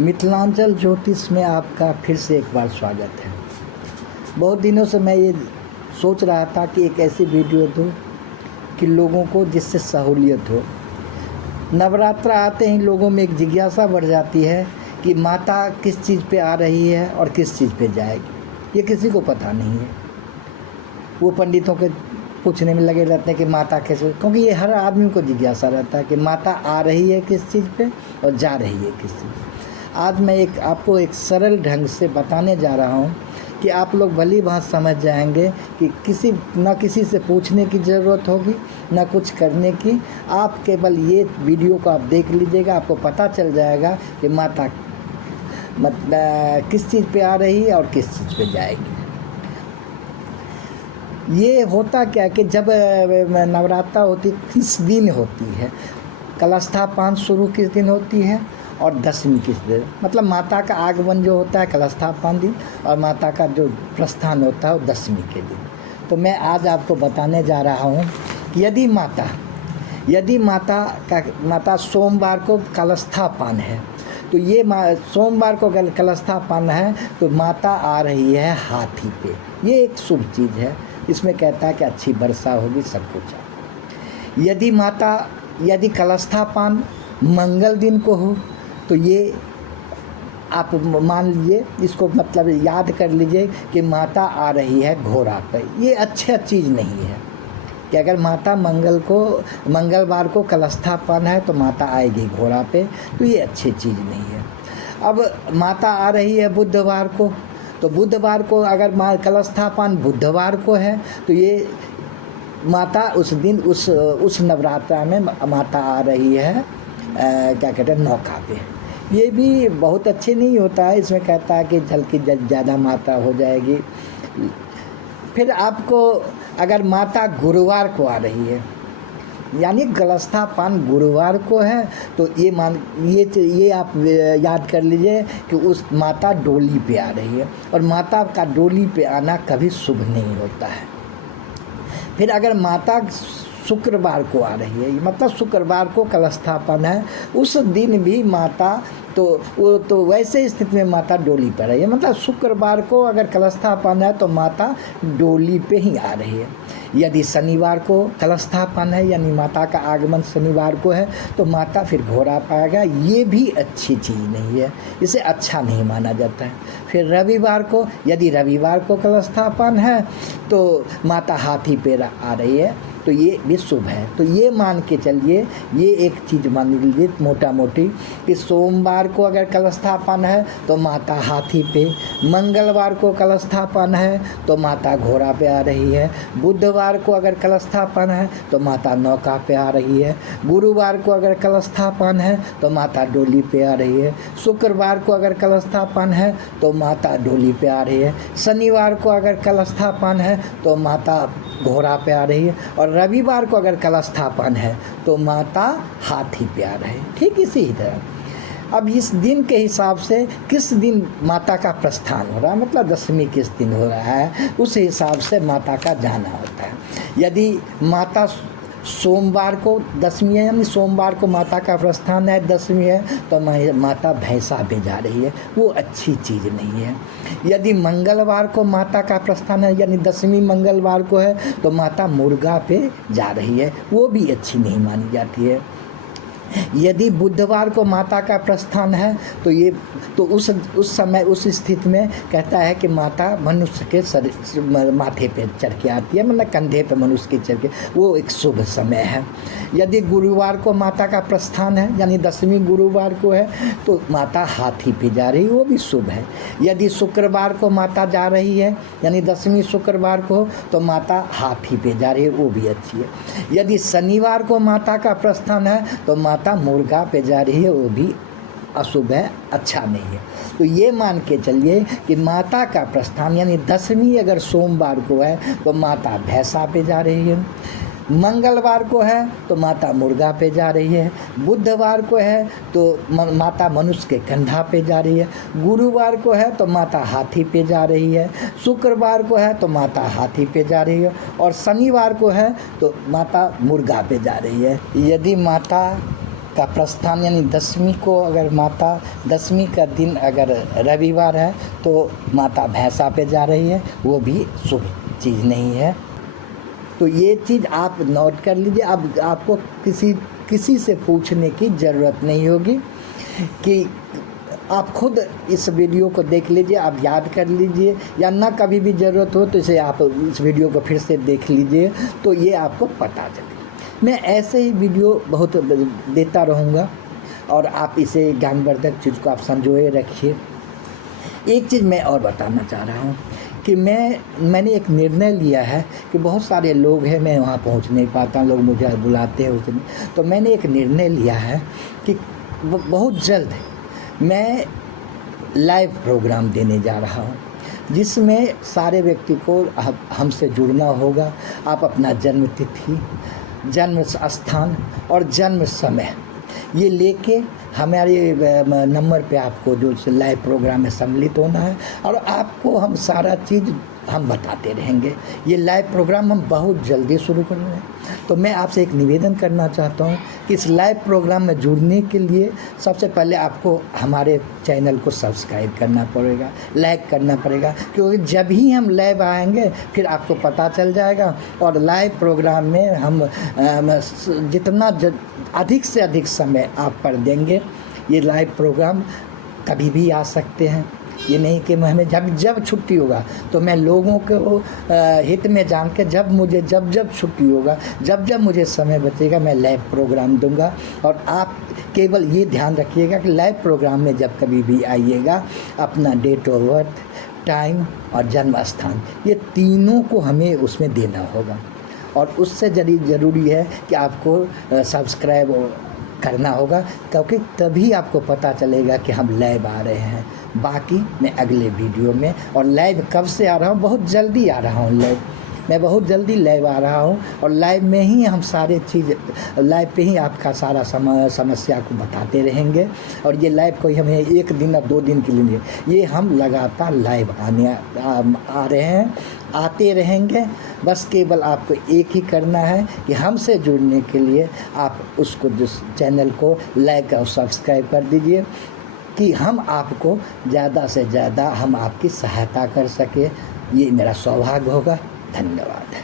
मिथिलांचल ज्योतिष में आपका फिर से एक बार स्वागत है। बहुत दिनों से मैं ये सोच रहा था कि एक ऐसी वीडियो दूँ कि लोगों को जिससे सहूलियत हो। नवरात्र आते ही लोगों में एक जिज्ञासा बढ़ जाती है कि माता किस चीज़ पे आ रही है और किस चीज़ पे जाएगी, ये किसी को पता नहीं है। वो पंडितों के पूछने में लगे रहते हैं कि माता कैसे, क्योंकि ये हर आदमी को जिज्ञासा रहता है कि माता आ रही है किस चीज़ पे और जा रही है किस चीज़ पे। आज मैं आपको एक सरल ढंग से बताने जा रहा हूँ कि आप लोग भली बात समझ जाएंगे कि किसी से पूछने की ज़रूरत होगी ना कुछ करने की। आप केवल ये वीडियो को आप देख लीजिएगा, आपको पता चल जाएगा कि माता किस चीज़ पे आ रही है और किस चीज़ पे जाएगी। ये होता क्या कि जब नवरात्रा होती किस दिन होती है, कलशस्थापन शुरू किस दिन होती है और दशमी किस दिन, मतलब माता का आगमन जो होता है कलशस्थापन दिन और माता का जो प्रस्थान होता है वो दशमी के दिन। तो मैं आज आपको बताने जा रहा हूँ कि यदि माता सोमवार को कलशस्थापन है तो ये सोमवार को कलशस्थापन है तो माता आ रही है हाथी पे। ये एक शुभ चीज़ है, इसमें कहता है कि अच्छी वर्षा होगी, सब कुछ। यदि कलशस्थापन मंगल दिन को हो तो ये आप मान लीजिए, इसको मतलब याद कर लीजिए कि माता आ रही है घोड़ा पे। ये अच्छा चीज़ नहीं है कि अगर माता मंगलवार को कलशस्थापन है तो माता आएगी घोड़ा पे, तो ये अच्छी चीज़ नहीं है। अब माता आ रही है बुधवार को, तो बुधवार को अगर कलशस्थापन बुधवार को है तो ये माता उस दिन उस नवरात्रा में माता आ रही है क्या कहते हैं नौका पे। ये भी बहुत अच्छे नहीं होता है, इसमें कहता है कि जल की ज़्यादा मात्रा हो जाएगी। फिर आपको अगर माता गुरुवार को आ रही है, यानी कलशस्थापन गुरुवार को है, तो ये आप याद कर लीजिए कि उस माता डोली पे आ रही है और माता का डोली पे आना कभी शुभ नहीं होता है। फिर अगर माता शुक्रवार को आ रही है, मतलब शुक्रवार को कलशस्थापन है, उस दिन भी माता तो वैसे स्थिति में माता डोली पर है। मतलब शुक्रवार को अगर कलशस्थापन है तो माता डोली पे ही आ रही है। यदि शनिवार को कलशस्थापन है यानी माता का आगमन शनिवार को है तो माता फिर घोड़ा पाएगा। ये भी अच्छी चीज़ नहीं है, इसे अच्छा नहीं माना जाता है। फिर यदि रविवार को कलशस्थापन है तो माता हाथी पे आ रही है, तो ये भी शुभ है। तो ये मान के चलिए, ये एक चीज़ मान लीजिए मोटा मोटी कि सोमवार को अगर कलशस्थापन है तो माता हाथी पे, मंगलवार को कलशस्थापन है तो माता घोड़ा पे आ रही है, बुधवार को अगर कलशस्थापन है तो माता नौका पे आ रही है, गुरुवार को अगर कलशस्थापन है तो माता डोली पे आ रही है, शुक्रवार को अगर कलशस्थापन है तो माता डोली पे आ रही है, शनिवार को अगर कलशस्थापन है तो माता घोड़ा पे आ रही है और रविवार को अगर कलशस्थापन है तो माता हाथी पे आ रही है। ठीक इसी तरह अब इस दिन के हिसाब से किस दिन माता का प्रस्थान हो रहा है, मतलब दशमी किस दिन हो रहा है, उस हिसाब से माता का जाना होता है। यदि माता सोमवार को दशमी है, यानी सोमवार को माता का प्रस्थान है, दशमी है, तो माता भैंसा पे जा रही है, वो अच्छी चीज़ नहीं है। यदि मंगलवार को माता का प्रस्थान है यानी दशमी मंगलवार को है तो माता मुर्गा पे जा रही है, वो भी अच्छी नहीं मानी जाती है। यदि बुधवार को माता का प्रस्थान है तो उस समय उस स्थिति में कहता है कि माता मनुष्य के माथे पे चढ़ के आती है, मतलब कंधे पे मनुष्य के चढ़ के, वो एक शुभ समय है। यदि गुरुवार को माता का प्रस्थान है यानी दशमी गुरुवार को है तो माता हाथी पे जा रही है, वो भी शुभ है। यदि शुक्रवार को माता जा रही है यानी दशमी शुक्रवार को तो माता हाथी पे जा रही है, वो भी अच्छी है। यदि शनिवार को माता का प्रस्थान है तो माता मुर्गा पे जा रही है, वो भी अशुभ है, अच्छा नहीं है। तो ये मान के चलिए कि माता का प्रस्थान यानी दशमी अगर सोमवार को है तो माता भैंसा पे जा रही है, मंगलवार को है तो माता मुर्गा पे जा रही है, बुधवार को है तो माता मनुष्य के कंधा पे जा रही है, गुरुवार को है तो माता हाथी पे जा रही है, शुक्रवार को है तो माता हाथी पे जा रही है और शनिवार को है तो माता मुर्गा पे जा रही है। यदि माता का प्रस्थान यानी दशमी को, अगर माता दशमी का दिन अगर रविवार है तो माता भैंसा पे जा रही है, वो भी शुभ चीज़ नहीं है। तो ये चीज़ आप नोट कर लीजिए। अब आपको किसी से पूछने की ज़रूरत नहीं होगी कि आप खुद इस वीडियो को देख लीजिए, आप याद कर लीजिए, या ना कभी भी ज़रूरत हो तो इसे आप इस वीडियो को फिर से देख लीजिए तो ये आपको पता चले। मैं ऐसे ही वीडियो बहुत देता रहूँगा और आप इसे ज्ञानवर्धक चीज़ को आप संजोए रखिए। एक चीज़ मैं और बताना चाह रहा हूँ कि मैंने एक निर्णय लिया है कि बहुत सारे लोग हैं, मैं वहाँ पहुँच नहीं पाता, लोग मुझे बुलाते हैं उसमें, तो मैंने एक निर्णय लिया है कि बहुत जल्द मैं लाइव प्रोग्राम देने जा रहा हूँ, जिसमें सारे व्यक्ति को हमसे जुड़ना होगा। आप अपना जन्म तिथि, जन्म स्थान और जन्म समय ये लेके हमारे नंबर पे आपको जो लाइव प्रोग्राम में सम्मिलित होना है, और आपको हम सारा चीज़ हम बताते रहेंगे। ये लाइव प्रोग्राम हम बहुत जल्दी शुरू कर रहे हैं। तो मैं आपसे एक निवेदन करना चाहता हूँ कि इस लाइव प्रोग्राम में जुड़ने के लिए सबसे पहले आपको हमारे चैनल को सब्सक्राइब करना पड़ेगा, लाइक करना पड़ेगा, क्योंकि जब ही हम लाइव आएंगे फिर आपको पता चल जाएगा। और लाइव प्रोग्राम में हम जितना अधिक से अधिक समय आप पर देंगे। ये लाइव प्रोग्राम कभी भी आ सकते हैं, ये नहीं कि हमें जब छुट्टी होगा तो मैं लोगों को हित में जान के जब छुट्टी होगा, जब मुझे समय बचेगा मैं लाइव प्रोग्राम दूंगा। और आप केवल ये ध्यान रखिएगा कि लाइव प्रोग्राम में जब कभी भी आइएगा, अपना डेट ऑफ बर्थ, टाइम और जन्म स्थान, ये तीनों को हमें उसमें देना होगा। और उससे ज़रूरी है कि आपको सब्सक्राइब करना होगा, क्योंकि तभी आपको पता चलेगा कि हम लाइव आ रहे हैं। बाकी मैं अगले वीडियो में, और लाइव कब से आ रहा हूँ, बहुत जल्दी आ रहा हूँ लाइव, मैं बहुत जल्दी लाइव आ रहा हूँ। और लाइव में ही हम सारे चीज़, लाइव पे ही आपका सारा समस्या को बताते रहेंगे। और ये लाइव कोई हमें एक दिन या 2 दिन के लिए नहीं, ये हम लगातार लाइव आ रहे हैं, आते रहेंगे। बस केवल आपको एक ही करना है कि हमसे जुड़ने के लिए आप उसको, जिस चैनल को लाइक और सब्सक्राइब कर दीजिए कि हम आपको ज़्यादा से ज़्यादा हम आपकी सहायता कर सके। ये मेरा सौभाग्य होगा। धन्यवाद।